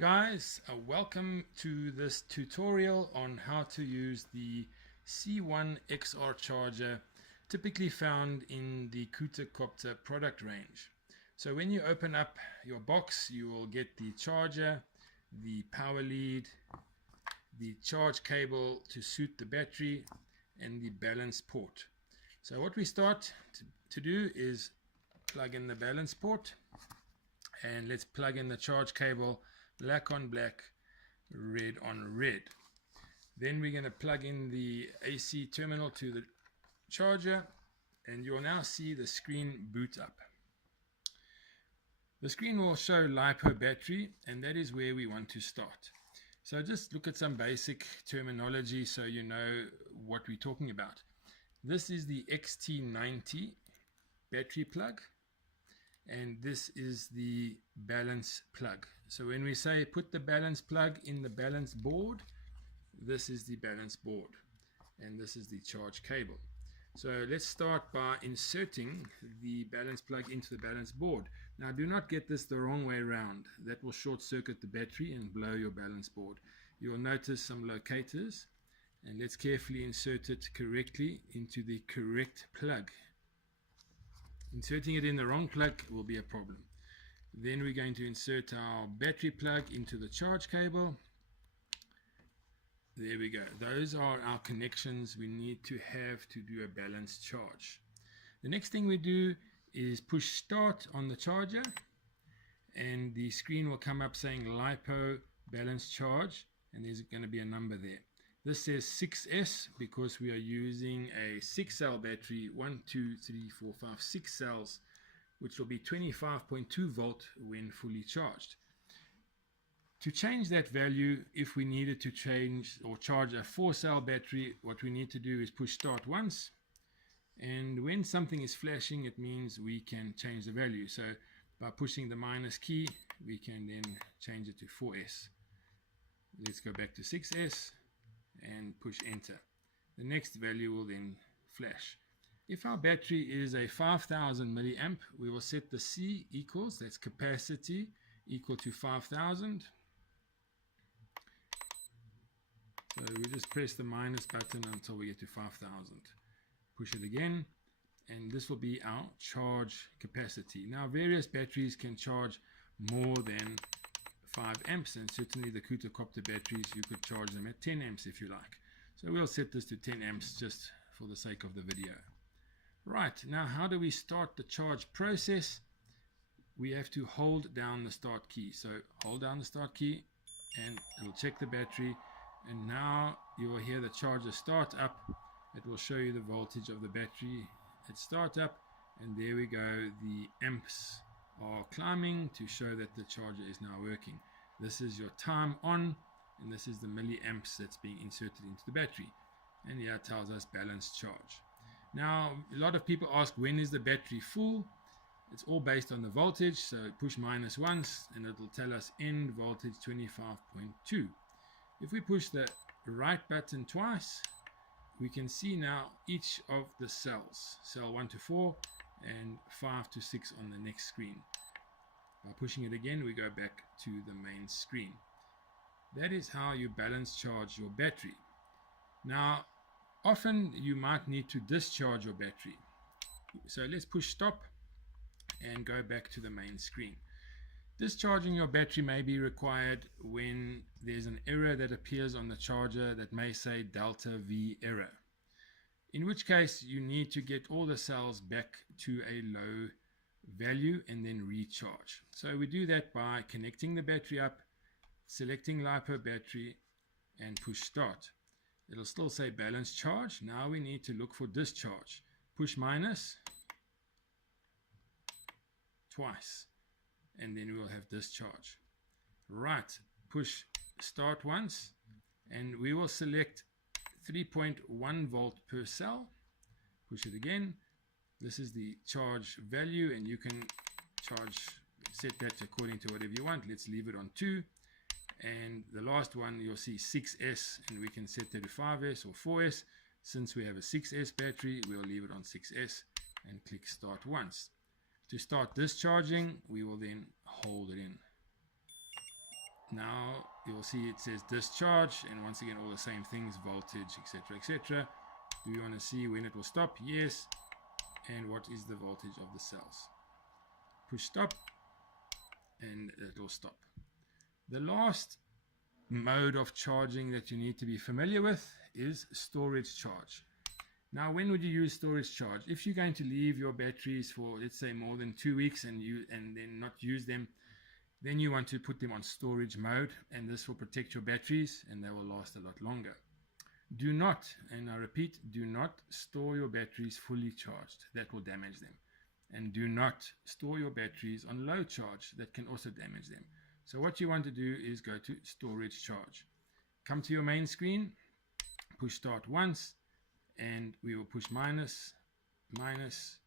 Hi guys, welcome to this tutorial on how to use the C1 XR charger typically found in the Cuta-Copter product range. So when you open up your box, you will get the charger, the power lead, the charge cable to suit the battery, and the balance port. So what we start to do is plug in the balance port, and let's plug in the charge cable, black on black, red on red. Then we're going to plug in the AC terminal to the charger, and you'll now see the screen boot up. The screen will show LiPo battery, and that is where we want to start. So just look at some basic terminology so you know what we're talking about. This is the XT90 battery plug, and this is the balance plug. So when we say put the balance plug in the balance board, this is the balance board, and this is the charge cable. So let's start by inserting the balance plug into the balance board. Now do not get this the wrong way around. That will short circuit the battery and blow your balance board. You will notice some locators, and let's carefully insert it correctly into the correct plug. Inserting it in the wrong plug will be a problem. Then we're going to insert our battery plug into the charge cable. There we go. Those are our connections we need to have to do a balanced charge. The next thing we do is push start on the charger, and the screen will come up saying LiPo balance charge, and there's going to be a number there. This says 6S because we are using a 6-cell battery, 1, 2, 3, 4, 5, 6 cells, which will be 25.2 volt when fully charged. To change that value, if we needed to change or charge a 4-cell battery, what we need to do is push start once, and when something is flashing, it means we can change the value. So by pushing the minus key, we can then change it to 4S. Let's go back to 6S and push enter. The next value will then flash. If our battery is a 5000 milliamp, we will set the C equals, that's capacity, equal to 5000. So we just press the minus button until we get to 5000. Push it again, and this will be our charge capacity. Now various batteries can charge more than 5 amps, and certainly the Cuta-Copter batteries, you could charge them at 10 amps if you like. So we'll set this to 10 amps just for the sake of the video. Right, now how do we start the charge process? We have to hold down the start key. So hold down the start key and it'll check the battery, and now you will hear the charger start up. It will show you the voltage of the battery at startup, and there we go, the amps are climbing to show that the charger is now working. This is your time on, and this is the milliamps that's being inserted into the battery, and here it tells us balanced charge. Now a lot of people ask, when is the battery full? It's all based on the voltage, so push minus once and it'll tell us end voltage 25.2. If we push the right button twice, we can see now each of the cells, cell 1 to 4 and 5 to 6 on the next screen. By pushing it again, we go back to the main screen. That is how you balance charge your battery. Now often you might need to discharge your battery, so let's push stop and go back to the main screen. Discharging your battery may be required when there's an error that appears on the charger that may say delta V error, in which case you need to get all the cells back to a low value and then recharge. So we do that by connecting the battery up, selecting LiPo battery, and push start. It'll still say balance charge. Now we need to look for discharge. Push minus twice, and then we'll have discharge. Right, push start once, and we will select 3.1 volt per cell. Push it again. This is the charge value, and you can set that according to whatever you want. Let's leave it on 2. And the last one, you'll see 6S, and we can set that to 5S or 4S. Since we have a 6S battery, we'll leave it on 6S and click start once. To start discharging, we will then hold it in. Now you'll see it says discharge, and once again all the same things, voltage, etc, etc. Do you want to see when it will stop? Yes. And what is the voltage of the cells? Push stop and it will stop. The last mode of charging that you need to be familiar with is storage charge. Now, when would you use storage charge? If you're going to leave your batteries for, let's say, more than 2 weeks and then not use them, then you want to put them on storage mode, and this will protect your batteries and they will last a lot longer. Do not, and I repeat, do not store your batteries fully charged. That will damage them. And do not store your batteries on low charge. That can also damage them. So what you want to do is go to storage charge. Come to your main screen, push start once, and we will push minus, minus,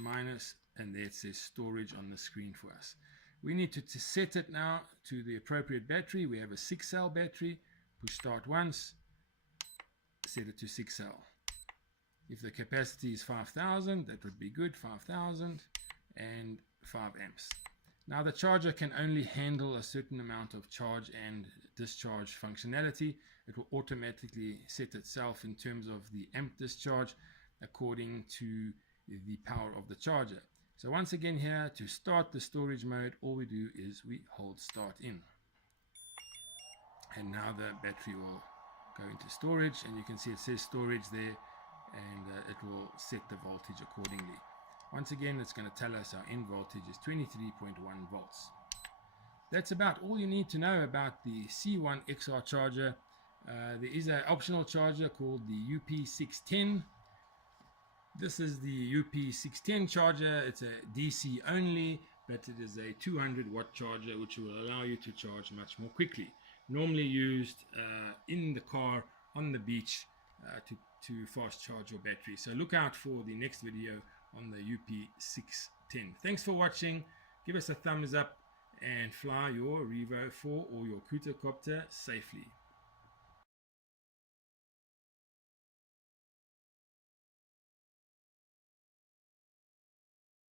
minus, and there it says storage on the screen for us. We need to set it now to the appropriate battery. We have a 6-cell battery. Push start once, set it to 6 cell. If the capacity is 5,000, that would be good, 5,000 and 5 amps. Now the charger can only handle a certain amount of charge and discharge functionality. It will automatically set itself in terms of the amp discharge according to the power of the charger. So once again here, to start the storage mode, all we do is we hold start in. And now the battery will go into storage, and you can see it says storage there, and it will set the voltage accordingly. Once again, it's going to tell us our end voltage is 23.1 volts. That's about all you need to know about the C1 XR charger. There is an optional charger called the UP610. This is the UP610 charger. It's a DC only, but it is a 200 watt charger which will allow you to charge much more quickly. Normally used in the car, on the beach, to fast charge your battery. So look out for the next video on the UP610. Thanks for watching. Give us a thumbs up and fly your Revo 4 or your Cuta-Copter safely.